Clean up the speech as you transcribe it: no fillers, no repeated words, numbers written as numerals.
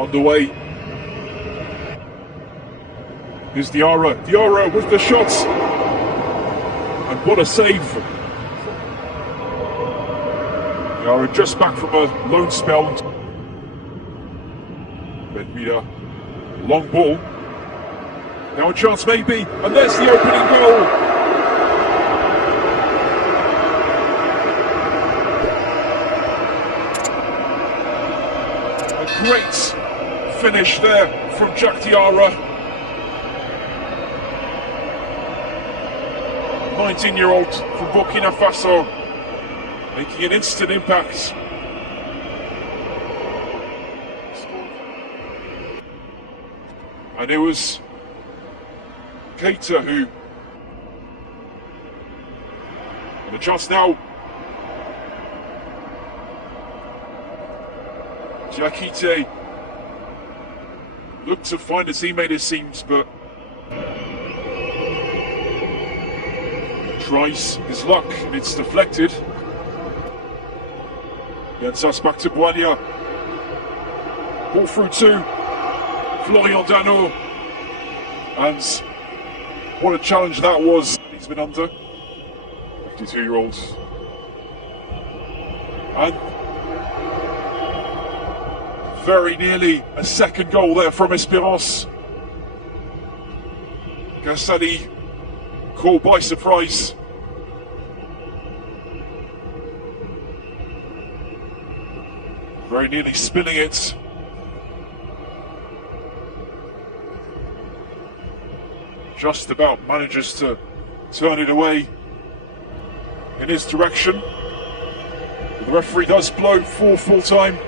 underway. Here's Diarra. Diarra with the shots. And what a save. Diarra just back from a loan spell. Benmida, long ball. Now a chance maybe, and there's the opening goal. A great finish there from Jack Diarra. 19-year-old from Burkina Faso, making an instant impact. And it was Keita who, and the chance now. Diakite looked to find a teammate, it seems, but tries his luck and it's deflected. Yansas back to Boigna. Ball through to Florian Dano. And what a challenge that was. He's been under. 52-year-old. And very nearly a second goal there from Esperance. Gassani caught by surprise. Very nearly spinning it. Just about manages to turn it away in his direction. The referee does blow for full time.